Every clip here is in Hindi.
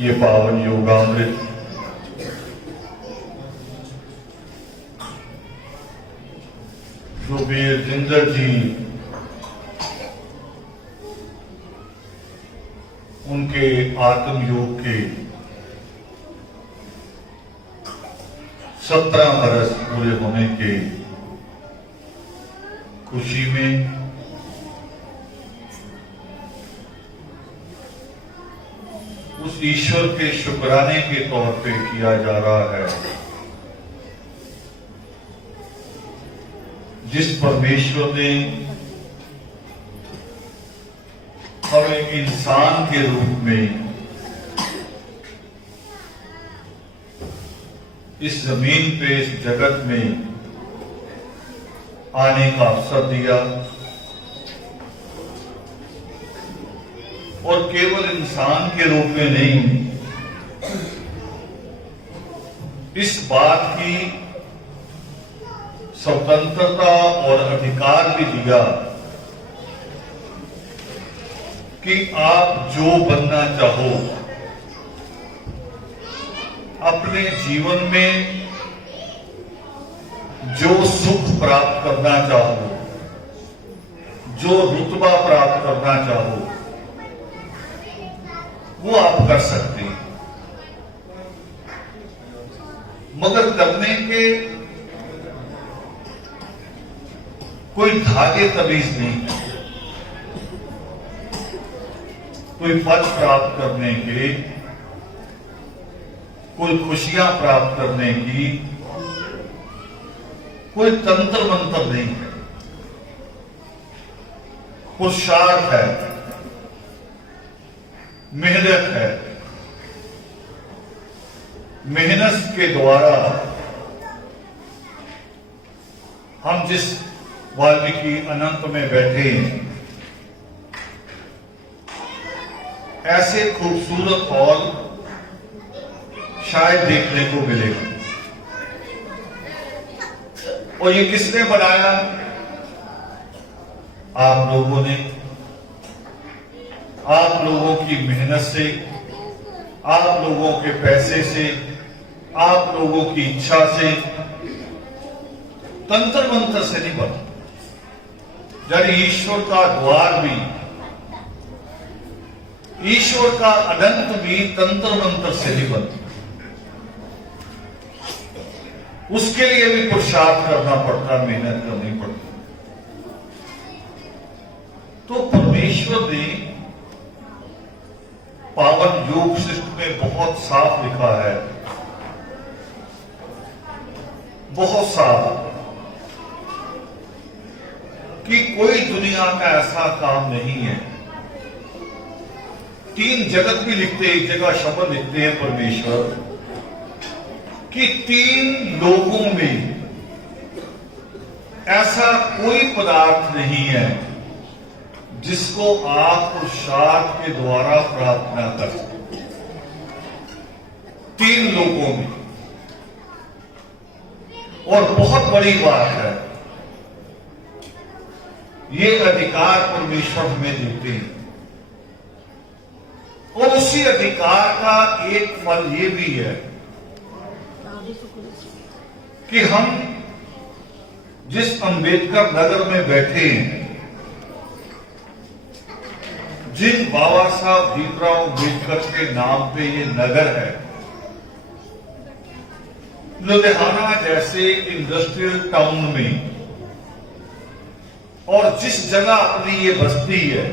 ये पावन योगामृत जो वीर जिंदल जी उनके आत्मयोग के 17 बरस पूरे होने के खुशी में उस ईश्वर के शुक्राने के तौर पे किया जा रहा है जिस परमेश्वर ने हमें इंसान के रूप में इस जमीन पे इस जगत में आने का अवसर दिया और केवल इंसान के रूप में नहीं, इस बात की स्वतंत्रता और अधिकार भी दिया कि आप जो बनना चाहो, अपने जीवन में जो सुख प्राप्त करना चाहो, जो रुतबा प्राप्त करना चाहो, वो आप कर सकते हैं। मगर करने के कोई धागे तमीज नहीं है। कोई पद प्राप्त करने के, कोई खुशियां प्राप्त करने की कोई तंत्र मंत्र नहीं है। पुरुषार्थ है, मेहनत है। मेहनत के द्वारा हम जिस वाल्मीकि अनंत में बैठे हैं, ऐसे खूबसूरत हॉल शायद देखने को मिलेगा। और ये किसने बनाया? आप लोगों ने, आप लोगों की मेहनत से, आप लोगों के पैसे से, आप लोगों की इच्छा से, तंत्र मंत्र से नहीं बना। यानी ईश्वर का द्वार भी, ईश्वर का अनंत भी तंत्र मंत्र से नहीं बनता। उसके लिए भी पुरुषार्थ करना पड़ता, मेहनत करनी पड़ती। तो परमेश्वर ने पावन योग शिष्ट में बहुत साफ लिखा है, बहुत साफ, कि कोई दुनिया का ऐसा काम नहीं है। 3 जगत भी लिखते, एक जगह शब्द लिखते हैं परमेश्वर कि 3 लोगों में ऐसा कोई पदार्थ नहीं है जिसको आप पुरुषार्थ के द्वारा प्राप्त न कर सकते। 3 लोगों में। और बहुत बड़ी बात है, ये अधिकार परमेश्वर हमें देते हैं। और उसी अधिकार का एक फल ये भी है कि हम जिस अंबेडकर नगर में बैठे हैं, जिन बाबा साहब भीमराव अंबेडकर के नाम पे ये नगर है, लुधियाना जैसे इंडस्ट्रियल टाउन में, और जिस जगह अपनी ये बस्ती है,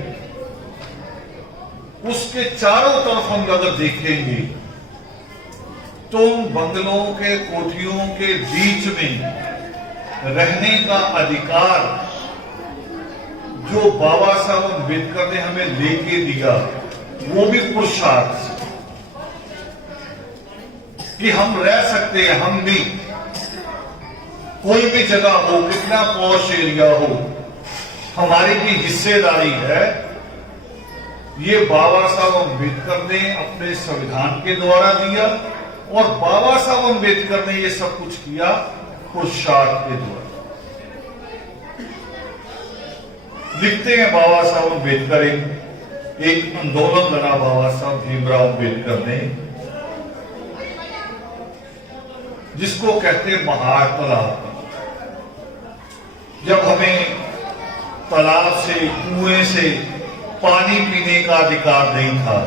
उसके चारों तरफ हम अगर देखेंगे तो बंगलों के, कोठियों के बीच में रहने का अधिकार जो बाबा साहब अम्बेडकर ने हमें लेके दिया, वो भी पुरुषार्थ से कि हम रह सकते हैं। हम भी कोई भी जगह हो, कितना पॉश एरिया हो, हमारी भी हिस्सेदारी है। ये बाबा साहब अम्बेडकर ने अपने संविधान के द्वारा दिया, और बाबा साहब अम्बेडकर ने ये सब कुछ किया पुरुषार्थ के द्वारा। लिखते हैं बाबा साहब अम्बेडकर एक एक आंदोलन लड़ा बाबा साहब भीमराव अम्बेडकर ने, जिसको कहते महार तालाब। जब हमें तालाब से, कुएं से पानी पीने का अधिकार नहीं था,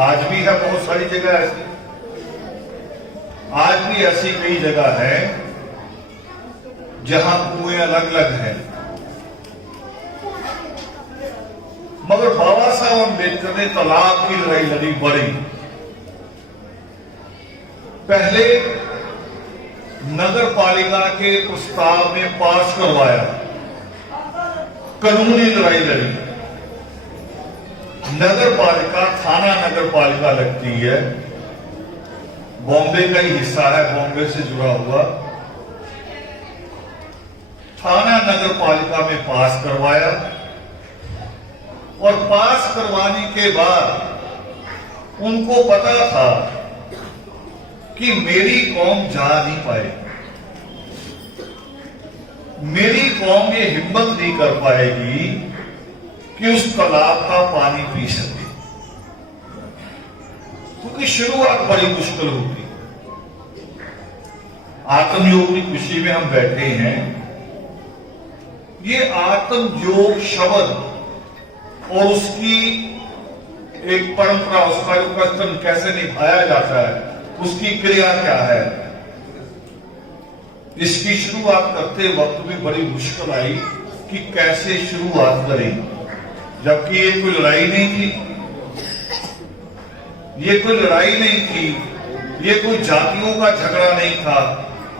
आज भी है बहुत सारी जगह ऐसी, आज भी ऐसी कई जगह है जहां कुएं अलग अलग हैं, मगर बाबा साहब अम्बेडकर ने तालाब की लड़ाई लड़ी बड़ी। पहले नगर पालिका के प्रस्ताव में पास करवाया, कानूनी लड़ाई लड़ी। नगर पालिका, थाना नगर पालिका लगती है, बॉम्बे का ही हिस्सा है, बॉम्बे से जुड़ा हुआ। थाना नगर पालिका में पास करवाया और पास करवाने के बाद उनको पता था कि मेरी कौम जा नहीं पाएगी, मेरी कौम ये हिम्मत नहीं कर पाएगी कि उस तालाब का पानी पी सके, क्योंकि शुरुआत बड़ी मुश्किल होती। आत्मयोग की खुशी में हम बैठे हैं। ये आत्मयोग शब्द और उसकी एक परंपरा, उसका कथन कैसे निभाया जाता है, उसकी क्रिया क्या है, इसकी शुरुआत करते वक्त भी बड़ी मुश्किल आई कि कैसे शुरुआत करें, जबकि ये कोई लड़ाई नहीं थी, ये कोई लड़ाई नहीं थी, ये कोई जातियों का झगड़ा नहीं था,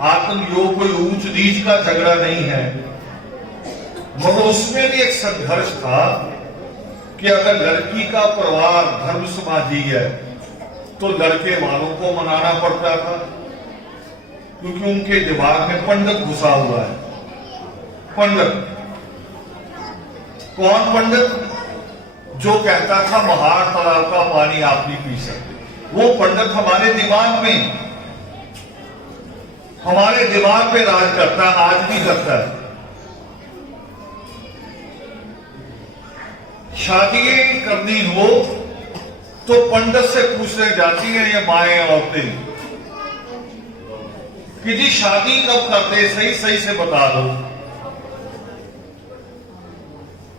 आत्मयोग कोई ऊंच नीच का झगड़ा नहीं है, मगर उसमें भी एक संघर्ष था कि अगर लड़की का परिवार धर्म समाजी है तो लड़के वालों को मनाना पड़ता था, क्योंकि उनके दिमाग में पंडित घुसा हुआ है। पंडित कौन? पंडित जो कहता था महार तालाब का पानी आप नहीं पी सकते। वो पंडित हमारे दिमाग में, हमारे दिमाग पे राज करता है, आज भी करता है। शादी करनी हो तो पंडित से पूछने जाती है ये माएं औरतें कि जी शादी कब करते, सही सही से बता दो।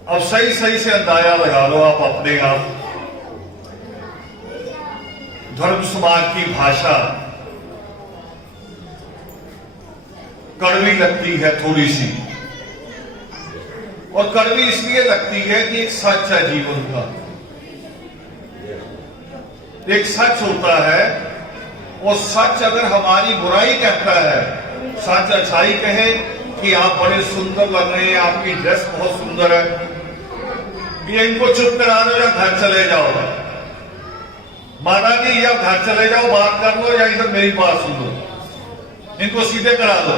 अब सही सही से अंदाजा लगा लो आप अपने आप। धर्म समाज की भाषा कड़वी लगती है थोड़ी सी, और कड़वी इसलिए लगती है कि एक सच है जीवन का, एक सच होता है, और सच अगर हमारी बुराई कहता है, सच अच्छाई कहे कि आप बड़े सुंदर लग रहे हैं, आपकी ड्रेस बहुत सुंदर है, ये इनको चुप करा दो या घर चले जाओ, माता जी या घर चले जाओ, बात कर लो या इधर मेरी बात सुन लो, इनको सीधे करा दो,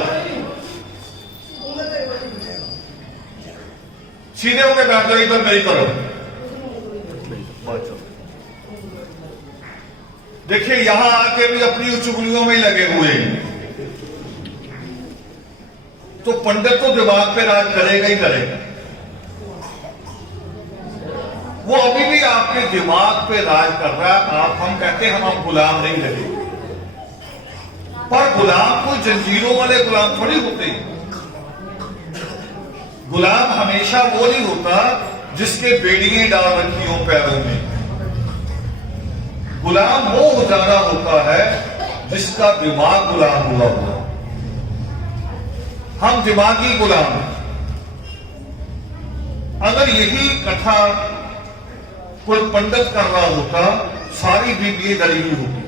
सीधे होकर बैठ जाओ, इधर मेरी करो। देखिए यहां आके भी अपनी चुगलियों में ही लगे हुए हैं, तो पंडित तो दिमाग पे राज करेगा ही करेगा। वो अभी भी आपके दिमाग पे राज कर रहा है। हम कहते हैं हम गुलाम नहीं रहे, पर गुलाम कोई जंजीरों वाले गुलाम थोड़ी होते। गुलाम हमेशा वो नहीं होता जिसके बेड़ियां डाल रखी हो पैरों में। गुलाम वो उजारा होता है जिसका दिमाग गुलाम हुआ हुआ। हम दिमागी गुलाम। अगर यही कथा कोई पंडित कर रहा होता, सारी बीबियां डरी हुई होती,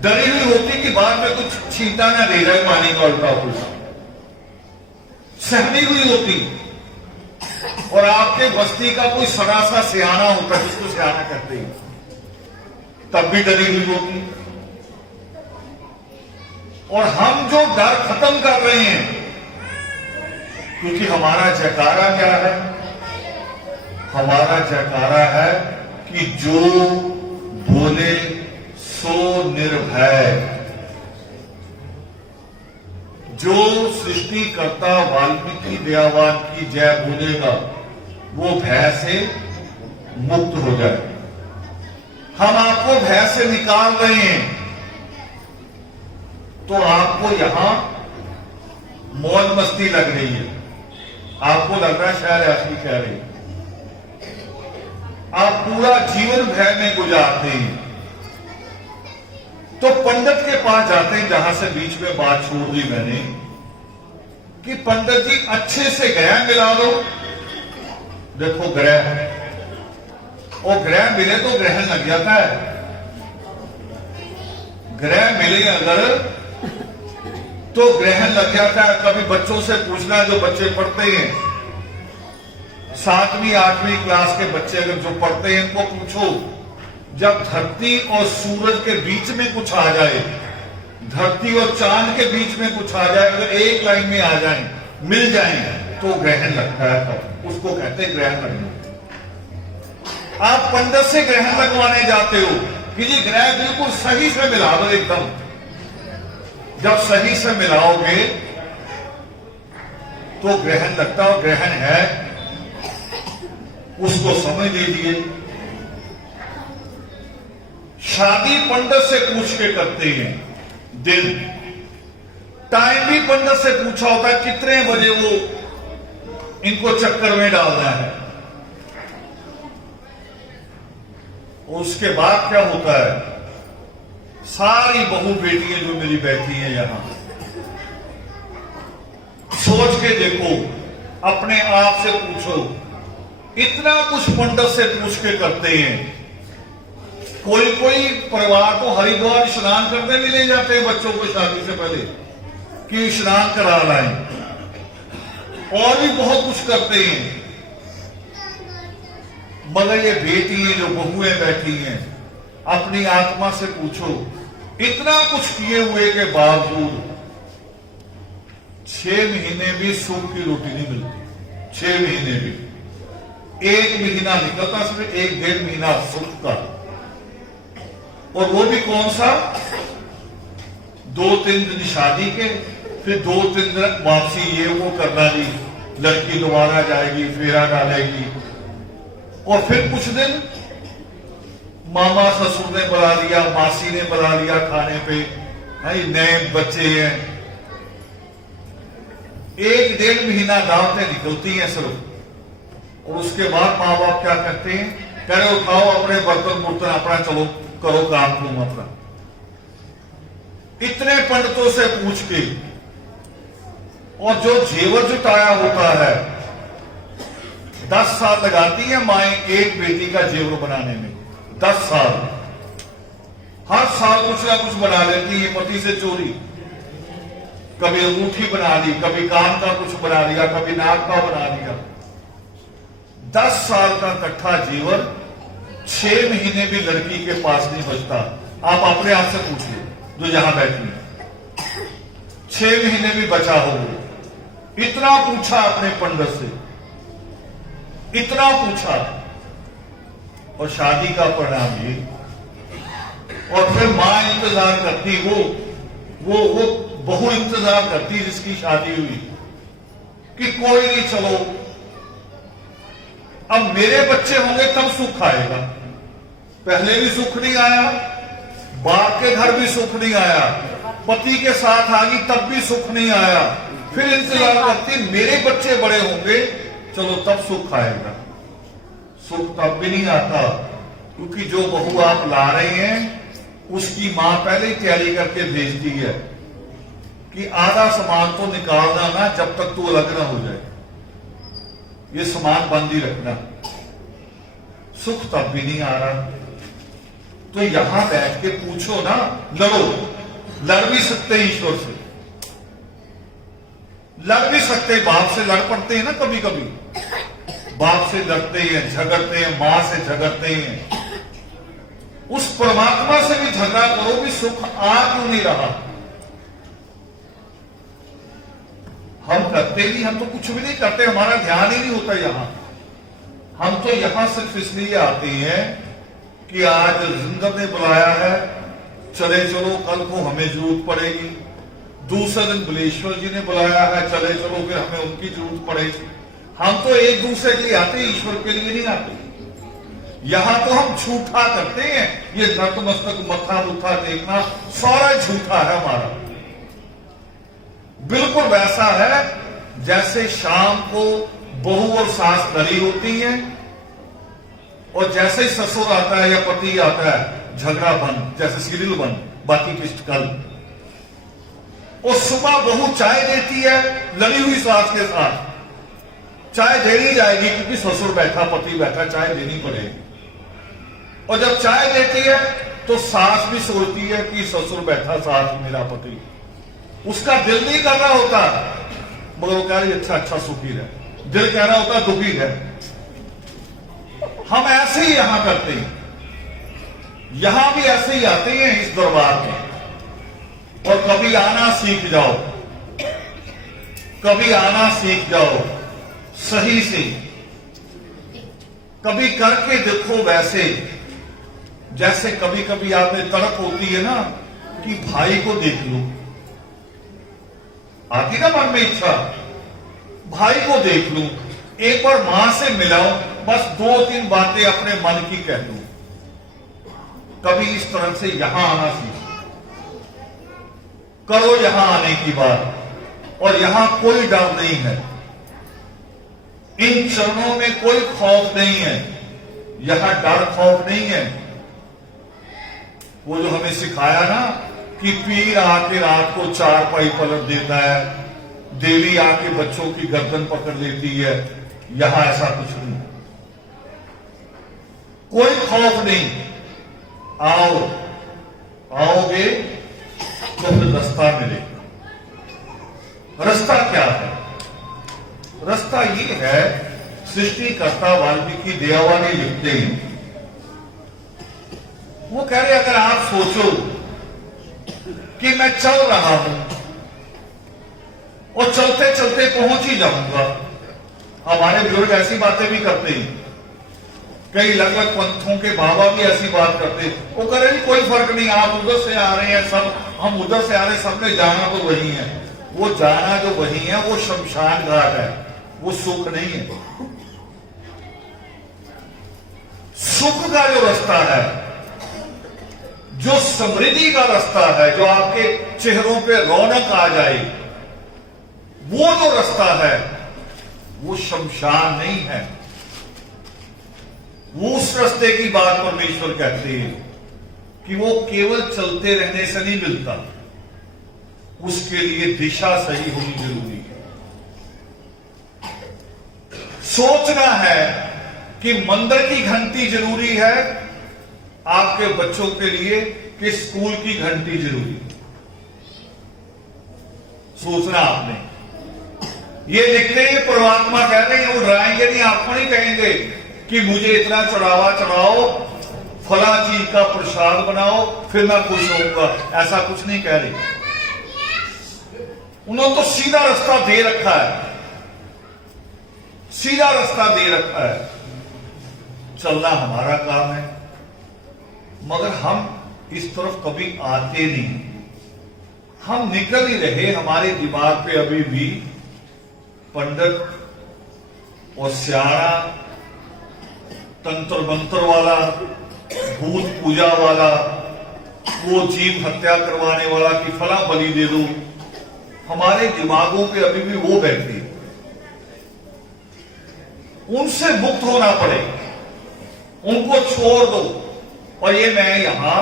डरी हुई होती कि बाद में कुछ छींटा ना दे जाए पानी का उल्टा पुल्टा, सहमी हुई होती। और आपके बस्ती का कोई सड़ा सा सियाना होता, जिसको सियाना कहते हैं, तब भी डरी हुई होती। और हम जो डर खत्म कर रहे हैं, क्योंकि हमारा जयकारा क्या है? हमारा जयकारा है कि जो बोले सो निर्भय। जो सृष्टिकर्ता वाल्मीकि दयावान की जय बोलेगा वो भय से मुक्त हो जाए। हम आपको भय से निकाल रहे हैं तो आपको यहां मौज मस्ती लग रही है, आपको लग रहा है शायद ऐसी कह रही है। आप पूरा जीवन भय में गुजारते हैं तो पंडित के पास जाते हैं, जहां से बीच में बात छोड़ दी मैंने कि पंडित जी अच्छे से ग्रह मिला दो। देखो ग्रह, और ग्रह मिले तो ग्रहण लग जाता है। ग्रह मिले अगर तो ग्रहण लग जाता है। कभी बच्चों से पूछना, जो बच्चे पढ़ते हैं 7वीं 8वीं क्लास के बच्चे अगर जो पढ़ते हैं, इनको पूछो जब धरती और सूरज के बीच में कुछ आ जाए, धरती और चांद के बीच में कुछ आ जाए, अगर एक लाइन में आ जाए, मिल जाए तो ग्रहण लगता है, तब उसको कहते हैं ग्रहण लगना। आप पंडित से ग्रहण लगवाने जाते हो कि जी ग्रह बिल्कुल सही से मिला दो एकदम। जब सही से मिलाओगे तो ग्रहण लगता है, ग्रहण है उसको समझ लीजिए। शादी पंडित से पूछ के करते हैं, दिन टाइम भी पंडित से पूछा होता है कितने बजे वो इनको चक्कर में डालना है। उसके बाद क्या होता है, सारी बहू बेटियां जो मेरी बैठी हैं यहां, सोच के देखो, अपने आप से पूछो, इतना कुछ पंडित से पूछ के करते हैं। कोई कोई परिवार को हरिद्वार स्नान करने भी ले जाते हैं बच्चों को शादी से पहले कि स्नान करा लाएं, और भी बहुत कुछ करते हैं। मगर ये बेटियां जो बहुएं बैठी हैं, अपनी आत्मा से पूछो, इतना कुछ किए हुए के बावजूद 6 महीने भी सुख की रोटी नहीं मिलती। 6 महीने भी, 1 महीना निकलता सिर्फ 1-1.5 महीना सुख का, और वो भी कौन सा, 2-3 दिन शादी के, फिर 2-3 दिन वापसी, ये वो करना जी, लड़की दोबारा जाएगी, फेरा डालेगी, और फिर कुछ दिन मामा ससुर ने बुला लिया, मासी ने बुला लिया खाने पे, नए बच्चे हैं। 1-1.5 महीना दावतें निकलती हैं सिर्फ, और उसके बाद माँ बाप क्या कहते हैं, कह रहे उठाओ अपने बर्तन बुर्तन अपना, चलो करो काम तुम अपना। इतने पंडितों से पूछ के, और जो जेवर जुटाया होता है, 10 साल लगाती है माएं एक बेटी का जेवर बनाने में। 10 साल, हर साल कुछ ना कुछ बना लेती है पति से चोरी। कभी अंगूठी बना ली, कभी कान का कुछ बना लिया, कभी नाक का बना लिया। 10 साल का इकट्ठा जेवर 6 महीने भी लड़की के पास नहीं बचता। आप अपने आप से पूछिए जो यहां बैठी है, 6 महीने भी बचा हो। इतना पूछा अपने पंडित से, इतना पूछा, और शादी का परिणाम ये। और फिर मां इंतजार करती, वो बहू इंतजार करती जिसकी शादी हुई कि कोई नहीं, चलो अब मेरे बच्चे होंगे तब सुख आएगा। पहले भी सुख नहीं आया, बाप के घर भी सुख नहीं आया, पति के साथ आ गई तब भी सुख नहीं आया, फिर इंतजार करती मेरे बच्चे बड़े होंगे, चलो तब सुख आएगा। सुख तब भी नहीं आता, क्योंकि जो बहू आप ला रहे हैं उसकी मां पहले ही तैयारी करके भेजती है कि आधा सामान तो निकालना ना जब तक तू अलग ना हो जाए, ये सामान बंद ही रखना। सुख तब भी नहीं आ रहा, तो यहां बैठ के पूछो ना, लड़ो। लड़ भी सकते हैं ईश्वर से, लड़ भी सकते, बाप से लड़ पड़ते हैं ना, कभी कभी बाप से लड़ते हैं, झगड़ते हैं, मां से झगड़ते हैं। उस परमात्मा से भी झगड़ा करो भी सुख आ क्यों नहीं रहा। हम करते नहीं, हम तो कुछ भी नहीं करते, हमारा ध्यान ही नहीं होता यहां। हम तो यहां सिर्फ इसलिए आते हैं कि आज जिंदगी ने बुलाया है, चले चलो, कल को हमें जरूरत पड़ेगी। दूसरे दिन बिलेश्वर जी ने बुलाया है, चले चलो, फिर हमें उनकी जरूरत पड़ेगी। हम तो एक दूसरे के लिए आते हैं, ईश्वर के लिए नहीं आते। यहां तो हम झूठा करते हैं, ये नतमस्तक मत्था मुत्था देखना सारा झूठा है हमारा। बिल्कुल वैसा है जैसे शाम को बहू और सास डरी होती है, और जैसे ही ससुर आता है या पति आता है झगड़ा बंद, जैसे सीरियल बंद, बाकी किस्त कल। और सुबह बहू चाय देती है लड़ी हुई सास के साथ, चाय देनी जाएगी क्योंकि ससुर बैठा, पति बैठा, चाय देनी पड़ेगी। और जब चाय देती है तो सास भी सोचती है कि ससुर बैठा साथ मेरा पति, उसका दिल नहीं कर रहा होता, मगर वो कह रही अच्छा अच्छा सुखी है, दिल कह रहा होता दुखी है। हम ऐसे ही यहां करते हैं, यहां भी ऐसे ही आते हैं इस दरबार में। और कभी आना सीख जाओ, कभी आना सीख जाओ सही से, कभी करके देखो वैसे जैसे कभी कभी आप में तड़प होती है ना कि भाई को देख लो, आती ना मन में इच्छा, भाई को देख लूं, एक बार मां से मिलाओ, बस 2-3 बातें अपने मन की कह दूं। कभी इस तरह से यहां आना सीखो, करो यहां आने की बात, और यहां कोई डर नहीं है, इन चरणों में कोई खौफ नहीं है, यहां डर खौफ नहीं है। वो जो हमें सिखाया ना कि पीर आके रात को चारपाई पलट देता है, देवी आके बच्चों की गर्दन पकड़ लेती है, यहां ऐसा कुछ नहीं, कोई खौफ नहीं। आओ, आओगे तो फिर रास्ता मिलेगा। रास्ता क्या है? रास्ता ये है, सृष्टिकर्ता वाल्मीकि दयावानी लिखते हैं, वो कह रहे अगर आप सोचो कि मैं चल रहा हूं और चलते चलते पहुंच ही जाऊंगा, हमारे बुजुर्ग ऐसी बातें भी करते हैं, कई अलग अलग पंथों के बाबा भी ऐसी बात करते हैं। वो कह रहे कोई फर्क नहीं, आप उधर से आ रहे हैं सब, हम उधर से आ रहे हैं, सबने जाना तो वही है। वो जाना जो वही है वो शमशान घाट है, वो सुख नहीं है। सुख का जो रास्ता है, जो समृद्धि का रास्ता है, जो आपके चेहरों पे रौनक आ जाए, वो जो रास्ता है वो शमशान नहीं है। वो उस रास्ते की बात परमेश्वर कहते हैं कि वो केवल चलते रहने से नहीं मिलता, उसके लिए दिशा सही होनी जरूरी है। सोचना है कि मंदिर की घंटी जरूरी है आपके बच्चों के लिए कि स्कूल की घंटी जरूरी है, सोचना आपने। ये लिखते हैं परमात्मा कह रहे हैं, वो डराएंगे नहीं, आपको नहीं कहेंगे कि मुझे इतना चढ़ावा चढ़ाओ, फला चीज का प्रसाद बनाओ, फिर मैं खुश होऊंगा, ऐसा कुछ नहीं कह रहे। उन्होंने तो सीधा रास्ता दे रखा है, सीधा रास्ता दे रखा है, चलना हमारा काम है, मगर हम इस तरफ कभी आते नहीं। हम निकल ही रहे, हमारे दिमाग पे अभी भी पंडित और स्याणा, तंत्र मंत्र वाला, भूत पूजा वाला, वो जीव हत्या करवाने वाला कि फला बलि दे दो, हमारे दिमागों पे अभी भी वो बैठती है। उनसे मुक्त होना पड़े, उनको छोड़ दो। और ये मैं यहां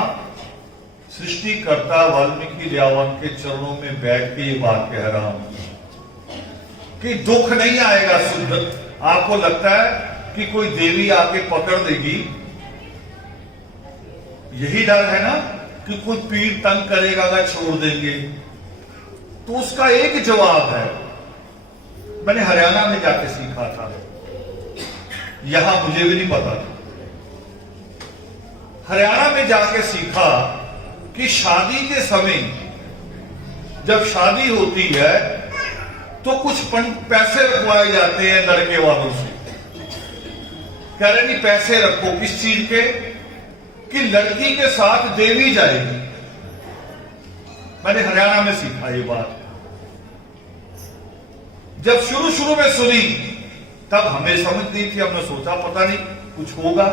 सृष्टिकर्ता वाल्मीकि दयावान के चरणों में बैठ के ये बात कह रहा हूं कि दुख नहीं आएगा शुद्ध। आपको लगता है कि कोई देवी आके पकड़ देगी, यही डर है ना कि कोई पीर तंग करेगा अगर छोड़ देंगे, तो उसका एक जवाब है, मैंने हरियाणा में जाके सीखा था, यहां मुझे भी नहीं पता था। हरियाणा में जाके सीखा कि शादी के समय जब शादी होती है तो कुछ पैसे रखवाए जाते हैं लड़के वालों से। कह रहे नहीं पैसे रखो, किस चीज के? कि लड़की के साथ देवी जाएगी। मैंने हरियाणा में सीखा ये बात। जब शुरू शुरू में सुनी तब हमें समझ नहीं थी, हमने सोचा पता नहीं कुछ होगा।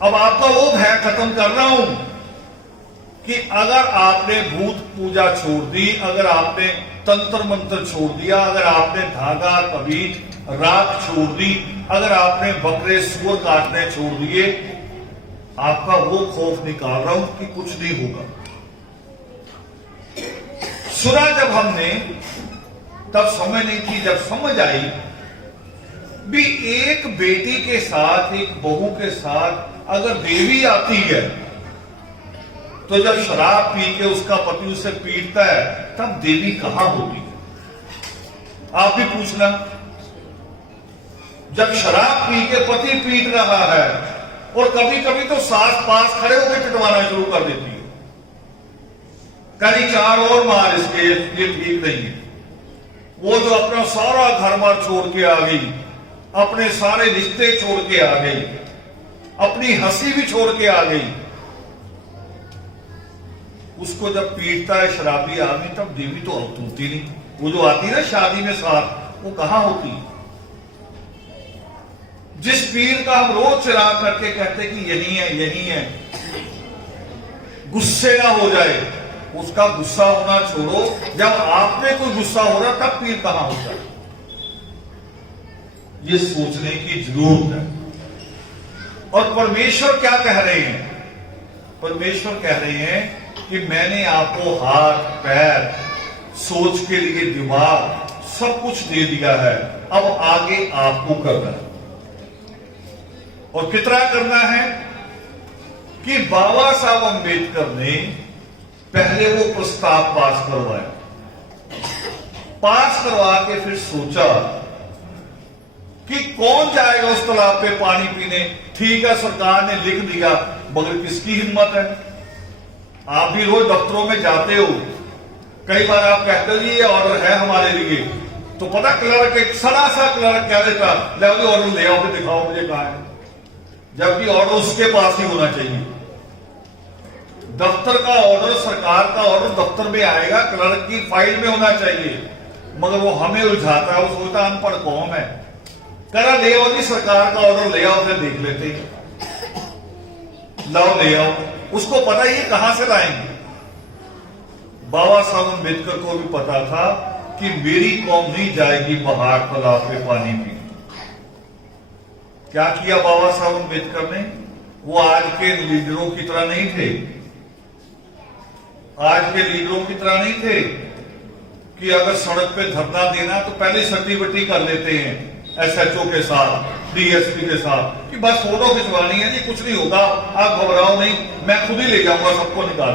अब आपका वो भय खत्म कर रहा हूं कि अगर आपने भूत पूजा छोड़ दी, अगर आपने तंत्र मंत्र छोड़ दिया, अगर आपने धागा कबीर राख छोड़ दी, अगर आपने बकरे सूअर काटने छोड़ दिए, आपका वो खौफ निकाल रहा हूं कि कुछ नहीं होगा। सुना जब हमने तब समझ नहीं थी, जब समझ आई भी एक बेटी के साथ, एक बहू के साथ अगर देवी आती है तो जब शराब पी के उसका पति उसे पीटता है तब देवी कहां होती है? आप भी पूछना। जब शराब पी के पति पीट रहा है और कभी कभी तो सास पास खड़े होकर पिटवाना शुरू कर देती है, कहीं चार और मार इसके, ये ठीक नहीं है। वो जो अपना सारा घर बार छोड़ के आ गई, अपने सारे रिश्ते छोड़ के आ गई, अपनी हंसी भी छोड़ के आ गई, उसको जब पीटता है शराबी आदमी तब देवी तो होती नहीं। वो जो आती है ना शादी में साथ, वो कहां होती? जिस पीर का हम रोज चिराग करके कहते कि यही है यही है, गुस्से ना हो जाए, उसका गुस्सा होना छोड़ो, जब आप पे कोई गुस्सा हो रहा तब पीर कहां होता है? ये सोचने की जरूरत है। और परमेश्वर क्या कह रहे हैं? परमेश्वर कह रहे हैं कि मैंने आपको हाथ पैर, सोच के लिए दिमाग, सब कुछ दे दिया है, अब आगे आपको करना है। और कितना करना है कि बाबा साहब अंबेडकर ने पहले वो प्रस्ताव पास करवाया, पास करवा के फिर सोचा कि कौन जाएगा उस तालाब पे पानी पीने। ठीक है, सरकार ने लिख दिया, मगर किसकी हिम्मत है? आप भी रोज दफ्तरों में जाते हो, कई बार आप कहते हो ये ऑर्डर है हमारे लिए, तो पता क्लर्क, एक सड़ा सा क्लर्क कह देता ले ऑर्डर ले आओ, दिखाओ मुझे कहां है, जबकि ऑर्डर उसके पास ही होना चाहिए। दफ्तर का ऑर्डर, सरकार का ऑर्डर दफ्तर में आएगा, क्लर्क की फाइल में होना चाहिए, मगर वो हमें उलझाता है। वो सोचता अनपढ़ कौम है, कह ले आओ जी सरकार का ऑर्डर ले आओ, फिर देख लेते हैं, लाओ ले आओ। उसको पता ये कहां से लाएंगे। बाबा साहब अम्बेडकर को भी पता था कि मेरी कौम नहीं जाएगी बाहर तालाब पे पानी पीने। क्या किया बाबा साहब अम्बेडकर ने? वो आज के लीडरों की तरह नहीं थे, आज के लीडरों की तरह नहीं थे कि अगर सड़क पे धरना देना तो पहले सट्टी बट्टी कर लेते हैं एसएचओ के साथ, डीएसपी के साथ, कि बस फोटो खिंचवानी है जी, कुछ नहीं होगा, आप घबराओ नहीं, मैं खुद ही ले जाऊंगा सबको निकाल।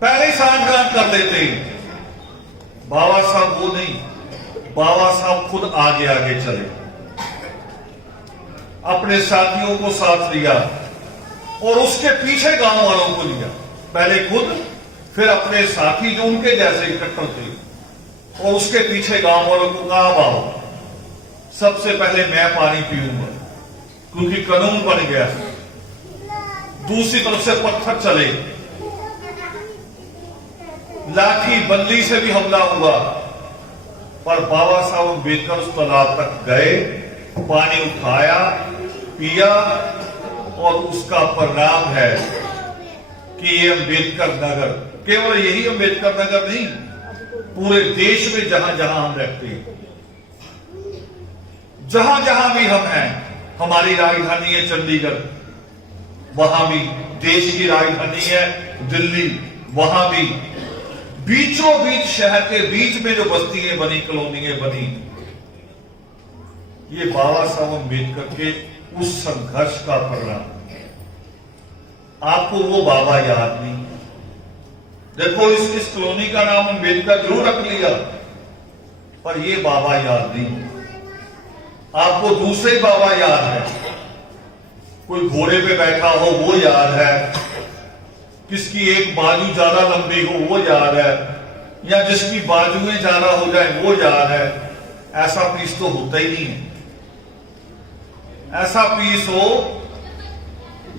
पहले ही सांठगांठ कर लेते हैं। बाबा साहब वो नहीं, बाबा साहब खुद आगे आगे चले, अपने साथियों को साथ लिया और उसके पीछे गांव वालों को लिया। पहले खुद, फिर अपने साथी जो उनके जैसे इकट्ठे थे, और उसके पीछे गांव वालों को कहा आओ सबसे पहले मैं पानी पीऊंगा, क्योंकि कानून बन गया। दूसरी तरफ से पत्थर चले, लाठी बल्ली से भी हमला हुआ, पर बाबा साहब अम्बेडकर उस तालाब तक गए, पानी उठाया, पिया, और उसका परिणाम है कि ये अम्बेडकर नगर, केवल यही अम्बेडकर नगर नहीं, पूरे देश में जहां जहां हम रहते हैं, जहां जहां भी हम हैं, हमारी राजधानी है चंडीगढ़, वहां भी देश की राजधानी है दिल्ली, वहां भी बीचों बीच शहर के बीच में जो बस्तियां बनी, कॉलोनियां बनी, ये बाबा साहब अम्बेडकर के उस संघर्ष का परिणाम। आपको वो बाबा याद नहीं। देखो इस कॉलोनी का नाम अम्बेडकर जरूर रख लिया, पर ये बाबा याद नहीं। आपको दूसरे बाबा याद है, कोई घोड़े पे बैठा हो वो याद है, किसकी एक बाजू ज्यादा लंबी हो वो याद है, या जिसकी बाजुएं ज्यादा हो जाए वो याद है। ऐसा पीस तो होता ही नहीं है। ऐसा पीस हो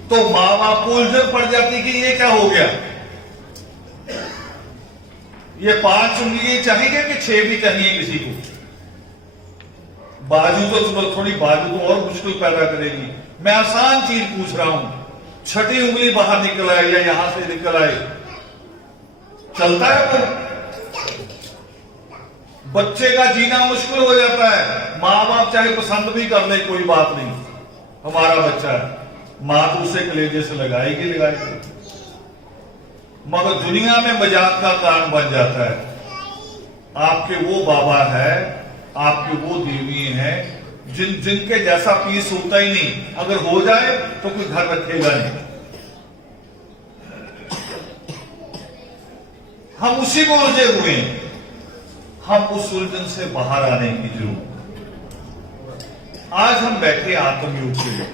तो माँ बाप को उलझन पड़ जाती कि ये क्या हो गया। ये 5 उंगली चाहिए कि 6 भी चाहिए किसी को? बाजू तो चलो, थोड़ी बाजू तो और मुश्किल पैदा करेगी। मैं आसान चीज पूछ रहा हूं, छठी उंगली बाहर निकल आए या यहां से निकल आए, चलता है वो? बच्चे का जीना मुश्किल हो जाता है। मां बाप चाहे पसंद भी कर ले, कोई बात नहीं, हमारा बच्चा है, मां तो उसे कलेजे से लगाएगी। मगर दुनिया में मजाक का कारण बन जाता है। आपके वो बाबा है, आपकी वो देवी हैं जिनके जैसा पीस होता ही नहीं, अगर हो जाए तो कोई घर रखेगा नहीं। हम उसी में उलझे हुए हैं। हम उस उलझन से बाहर आने की जरूरत। आज हम बैठे आत्मयोग के लिए।